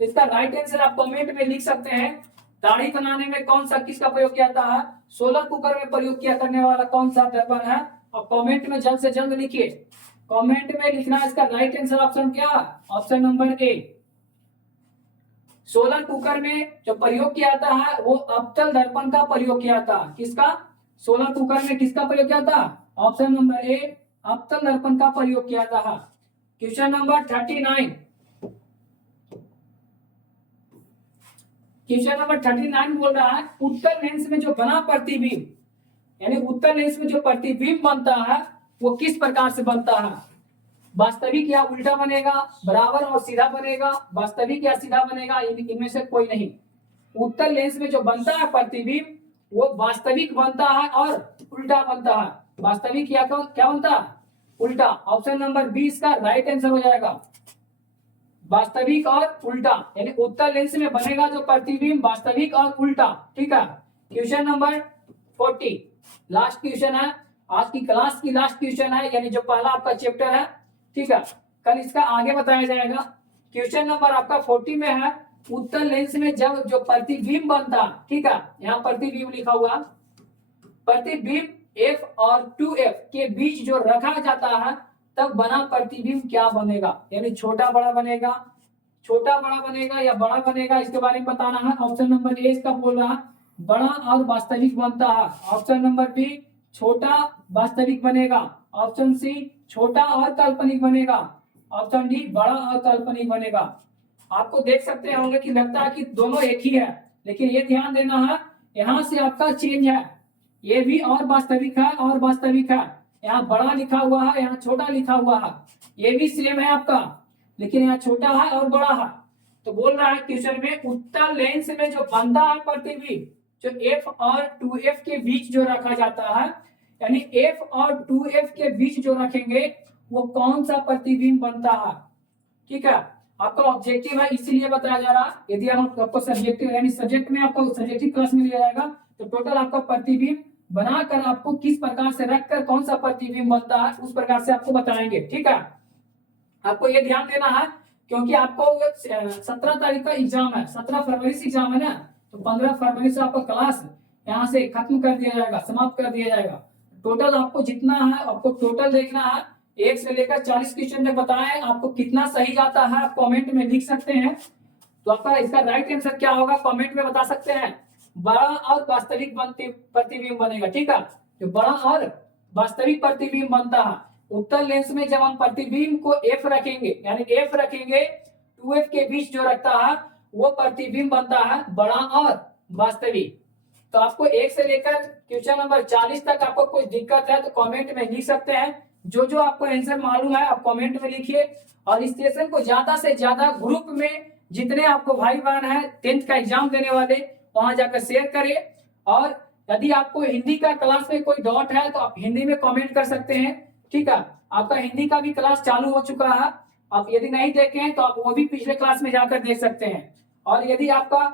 तो इसका राइट आंसर आप कमेंट में लिख सकते हैं। दाढ़ी बनाने में कौन सा किसका प्रयोग किया जाता है, सोलर कुकर में प्रयोग किया करने वाला कौन सा दर्पण है, और कमेंट में जल्द से जल्द लिखिए। कमेंट में लिखना है इसका राइट आंसर ऑप्शन क्या, ऑप्शन नंबर ए। सोलर कुकर में जो प्रयोग किया जाता है वो अवतल दर्पण का प्रयोग किया जाता है, किसका, सोलर कुकर में किसका प्रयोग किया था, ऑप्शन नंबर ए अवतल दर्पण का प्रयोग किया जाता है। क्वेश्चन नंबर 39, क्वेश्चन नंबर 39 बोल रहा है उत्तल लेंस में जो बना प्रतिबिंब, यानी उत्तल लेंस में जो प्रतिबिंब बनता है वो किस प्रकार से बनता है, वास्तविक या उल्टा बनेगा, बराबर और सीधा बनेगा, वास्तविक या सीधा बनेगा, इनमें से कोई नहीं। उत्तल लेंस में जो बनता है प्रतिबिंब वो वास्तविक बनता है और उल्टा बनता है, वास्तविक या क्या बनता है, उल्टा। ऑप्शन नंबर बी इसका राइट आंसर हो जाएगा, वास्तविक और उल्टा, यानी उत्तल लेंस में बनेगा जो प्रतिबिंब वास्तविक और उल्टा, ठीक है। क्वेश्चन नंबर 40 लास्ट क्वेश्चन है, आज की क्लास की लास्ट क्वेश्चन है, यानी जो पहला आपका चैप्टर है, ठीक है, कल इसका आगे बताया जाएगा। क्वेश्चन नंबर आपका 40 में है उत्तल लेंस में जब जो प्रतिबिंब बनता, ठीक है, यहाँ प्रतिबिंब लिखा हुआ, प्रतिबिंब F और 2F के बीच जो रखा जाता है तब बना प्रतिबिंब क्या बनेगा, यानी छोटा बड़ा बनेगा, छोटा बड़ा बनेगा या बड़ा बनेगा, इसके बारे में बताना है। ऑप्शन नंबर ए इसका बोल रहा है बड़ा और वास्तविक बनता है। ऑप्शन नंबर बी छोटा वास्तविक बनेगा। ऑप्शन सी छोटा और काल्पनिक बनेगा। ऑप्शन डी बड़ा और काल्पनिक बनेगा। आपको देख सकते होंगे कि लगता है कि दोनों एक ही है, लेकिन ये ध्यान देना है यहाँ से आपका चेंज है। ये भी और वास्तविक है और वास्तविक है। यहाँ बड़ा लिखा हुआ है, यहाँ छोटा लिखा हुआ है। ये भी सेम है आपका, लेकिन यहाँ छोटा है और बड़ा है। तो बोल रहा है क्वेश्चन में उत्तल लेंस में जो बनता है प्रतिबिंब, जो F और 2F के बीच जो रखा जाता है, यानी F और 2F के बीच जो रखेंगे वो कौन सा प्रतिबिंब बनता है। ठीक है, आपका ऑब्जेक्टिव है इसीलिए बताया जा रहा है। यदि हम आपको सब्जेक्टिव यानी सब्जेक्ट में आपको सब्जेक्टिव क्लास में लिया जाएगा तो टोटल आपका प्रतिबिंब बनाकर आपको किस प्रकार से रखकर कौन सा प्रतिबिंब बनता है उस प्रकार से आपको बताएंगे। ठीक है, आपको ये ध्यान देना है क्योंकि आपको 17 तारीख का एग्जाम है, 17 फरवरी से एग्जाम है ना, तो 15 फरवरी से आपका क्लास यहाँ से खत्म कर दिया जाएगा, समाप्त कर दिया जाएगा। टोटल आपको जितना है आपको टोटल देखना है, 1 से लेकर 40 क्वेश्चन तक बताएं। आपको कितना सही जाता है आप कमेंट में लिख सकते हैं। तो आपका इसका राइट आंसर क्या होगा कमेंट में बता सकते हैं। बड़ा और वास्तविक प्रतिबिंब बनेगा। ठीक है, जो बड़ा और वास्तविक प्रतिबिंब बनता है उत्तल लेंस में जब हम प्रतिबिंब को F रखेंगे, यानी F रखेंगे 2F के बीच जो रखता है वो प्रतिबिंब बनता है बड़ा और वास्तविक। तो आपको 1 से लेकर क्वेश्चन नंबर 40 तक आपको कोई दिक्कत है तो कमेंट में लिख सकते हैं। जो जो आपको आंसर मालूम है आप कमेंट में लिखिए, और इस सेशन को ज्यादा से ज्यादा ग्रुप में जितने आपको भाई बहन है 10th का एग्जाम देने वाले वहां जाकर शेयर करें। और यदि आपको हिंदी का क्लास में कोई डाउट है तो आप हिंदी में कमेंट कर सकते हैं। ठीक है, आपका हिंदी का भी क्लास चालू हो चुका है, आप यदि नहीं देखें तो आप वो भी पिछले क्लास में जाकर देख सकते हैं। और यदि आपका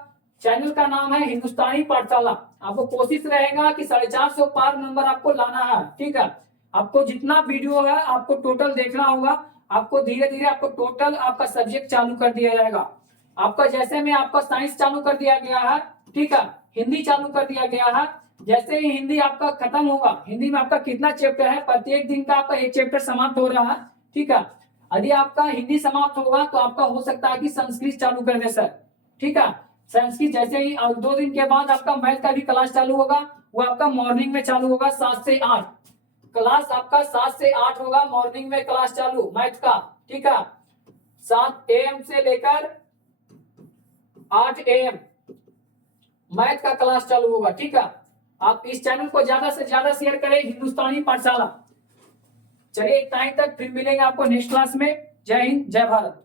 चैनल का नाम है हिंदुस्तानी पाठशाला, आपको कोशिश रहेगा कि 450 पार नंबर आपको लाना है। ठीक है, आपको जितना वीडियो है आपको टोटल देखना होगा। आपको धीरे धीरे आपको टोटल आपका सब्जेक्ट चालू कर दिया जाएगा। आपका जैसे में आपका साइंस चालू कर दिया गया है, ठीक है, हिंदी चालू कर दिया गया है। जैसे ही हिंदी आपका खत्म होगा, हिंदी में आपका कितना चैप्टर है, प्रत्येक दिन का आपका एक चैप्टर समाप्त हो रहा है। ठीक है, यदि आपका हिंदी समाप्त होगा तो आपका हो सकता है कि संस्कृत चालू कर दे सर। ठीक है, संस्कृत जैसे ही 2 दिन के बाद आपका मैथ का भी क्लास चालू होगा, वो आपका मॉर्निंग में चालू होगा 7 से 8 क्लास आपका 7 से 8 होगा मॉर्निंग में क्लास चालू मैथ का। ठीक है, 7 AM से लेकर 8 AM मैथ का क्लास चालू होगा। ठीक है, आप इस चैनल को ज्यादा से ज्यादा शेयर करें, हिंदुस्तानी पाठशाला। चलिए इतना ही तक, फिर मिलेंगे आपको नेक्स्ट क्लास में। जय हिंद, जय भारत।